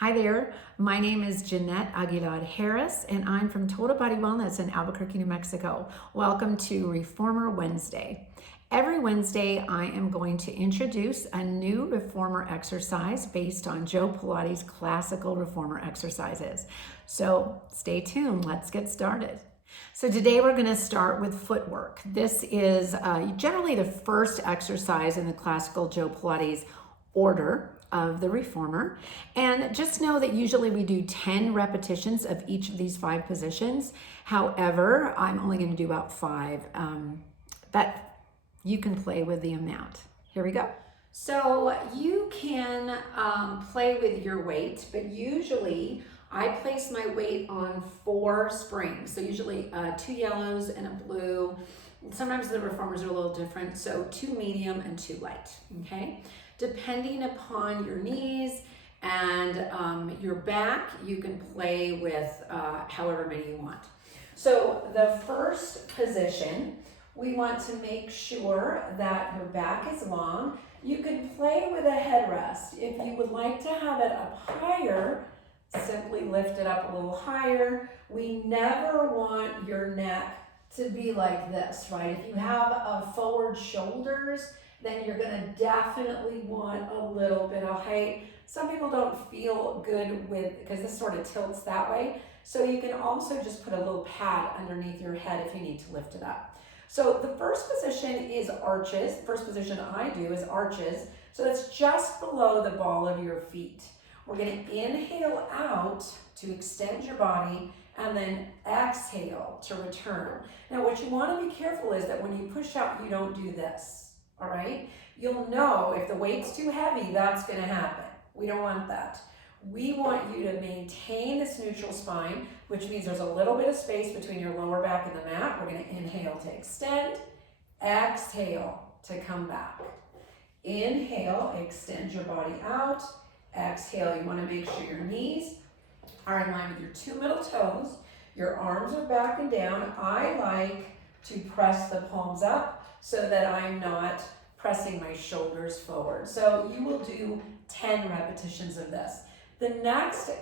Hi there, my name is Jeanette Aguilar Harris and I'm from Total Body Wellness in Albuquerque, New Mexico. Welcome to Reformer Wednesday. Every Wednesday I am going to introduce a new reformer exercise based on Joe Pilates' classical reformer exercises. So stay tuned, let's get started. So today we're going to start with footwork. This is generally the first exercise in the classical Joe Pilates order of the reformer. And just know that usually we do 10 repetitions of each of these 5 positions. However, I'm only going to do about 5, but you can play with the amount. Here we go. So you can play with your weight, but usually I place my weight on 4 springs. So usually 2 yellows and a blue. Sometimes the reformers are a little different. So 2 medium and 2 light, okay? Depending upon your knees and your back, you can play with however many you want. So the first position, we want to make sure that your back is long. You can play with a headrest. If you would like to have it up higher, simply lift it up a little higher. We never want your neck to be like this, right? If you have forward shoulders, then you're gonna definitely want a little bit of height. Some people don't feel good with, because this sort of tilts that way. So you can also just put a little pad underneath your head if you need to lift it up. So the first position is arches. First position I do is arches. So that's just below the ball of your feet. We're gonna inhale out to extend your body and then exhale to return. Now what you wanna be careful is that when you push out, you don't do this. All right, you'll know if the weight's too heavy, that's going to happen. We don't want that. We want you to maintain this neutral spine, which means there's a little bit of space between your lower back and the mat. We're going to inhale to extend, exhale to come back. Inhale, extend your body out. Exhale, you want to make sure your knees are in line with your 2 middle toes. Your arms are back and down. I like to press the palms up so that I'm not pressing my shoulders forward. So you will do 10 repetitions of this. The next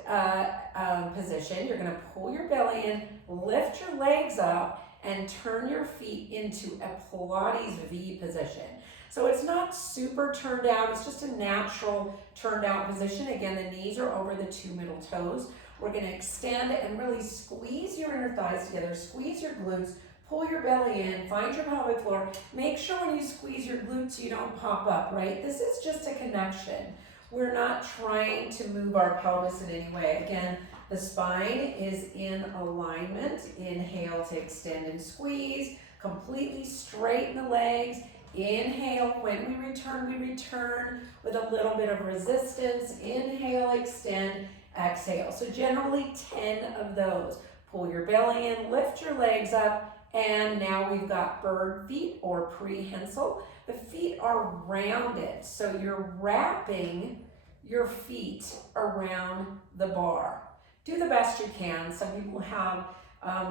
position, you're gonna pull your belly in, lift your legs up, and turn your feet into a Pilates V position. So it's not super turned out, it's just a natural turned out position. Again, the knees are over the 2 middle toes. We're gonna extend and really squeeze your inner thighs together, squeeze your glutes, pull your belly in, find your pelvic floor. Make sure when you squeeze your glutes, you don't pop up, right? This is just a connection. We're not trying to move our pelvis in any way. Again, the spine is in alignment. Inhale to extend and squeeze. Completely straighten the legs. Inhale, when we return with a little bit of resistance. Inhale, extend, exhale. So generally 10 of those. Pull your belly in, lift your legs up, and now we've got bird feet or prehensile. The feet are rounded, so you're wrapping your feet around the bar. Do the best you can. Some people have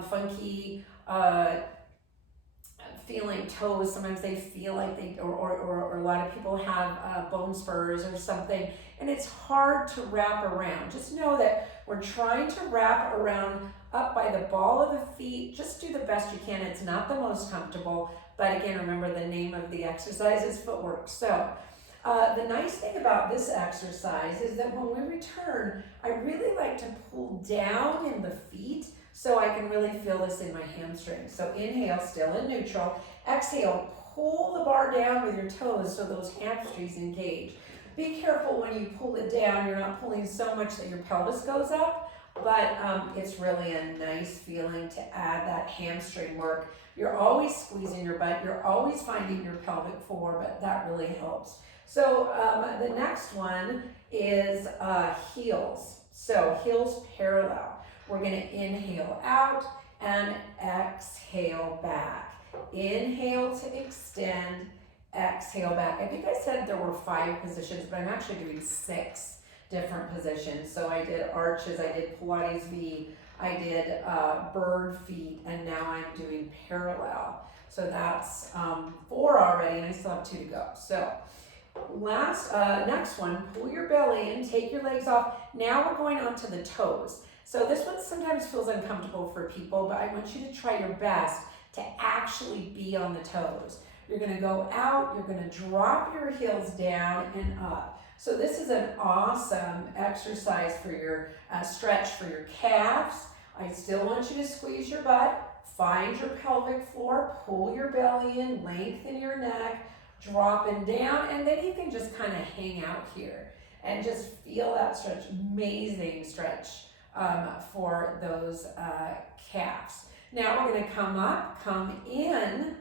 funky feeling toes. Sometimes they feel like they, or a lot of people have bone spurs or something, and it's hard to wrap around. Just know that we're trying to wrap around up by the ball of the feet. Just do the best you can. It's not the most comfortable, but again, remember the name of the exercise is footwork. So the nice thing about this exercise is that when we return, I really like to pull down in the feet so I can really feel this in my hamstrings. So inhale, still in neutral. Exhale, pull the bar down with your toes so those hamstrings engage. Be careful when you pull it down, you're not pulling so much that your pelvis goes up, but it's really a nice feeling to add that hamstring work. You're always squeezing your butt, you're always finding your pelvic floor, but that really helps. So the next one is heels. So heels parallel. We're gonna inhale out and exhale back. Inhale to extend, exhale back. I think I said there were 5 positions, but I'm actually doing 6 different positions. So I did arches, I did Pilates V, I did bird feet, and now I'm doing parallel. So that's 4 already, and I still have 2 to go. So Next one, pull your belly in, take your legs off. Now we're going on to the toes. So this one sometimes feels uncomfortable for people, but I want you to try your best to actually be on the toes. You're gonna go out, you're gonna drop your heels down and up. So this is an awesome exercise for your stretch for your calves. I still want you to squeeze your butt, find your pelvic floor, pull your belly in, lengthen your neck, dropping down, and then you can just kind of hang out here and just feel that stretch. Amazing stretch for those calves. Now we're going to come up, come in,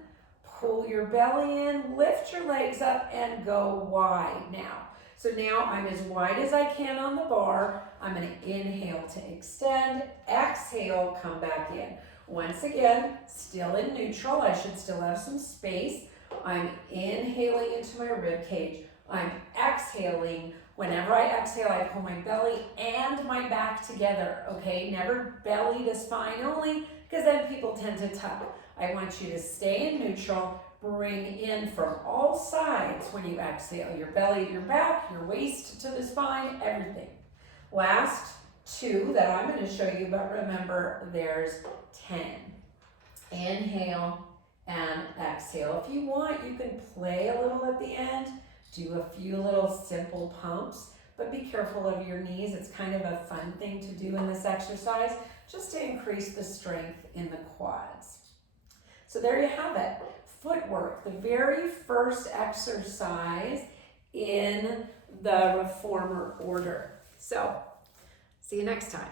pull your belly in, lift your legs up, and go wide now. So now I'm as wide as I can on the bar. I'm going to inhale to extend, exhale, come back in. Once again, still in neutral. I should still have some space. I'm inhaling into my rib cage. I'm exhaling. Whenever I exhale, I pull my belly and my back together, okay? Never belly to spine only, because then people tend to tuck. I want you to stay in neutral. Bring in from all sides when you exhale. Your belly to your back, your waist to the spine, everything. Last two that I'm going to show you, but remember there's 10. Inhale and exhale. If you want, you can play a little at the end, do a few little simple pumps, but be careful of your knees. It's kind of a fun thing to do in this exercise, just to increase the strength in the quads. So there you have it. Footwork, the very first exercise in the reformer order. So, see you next time.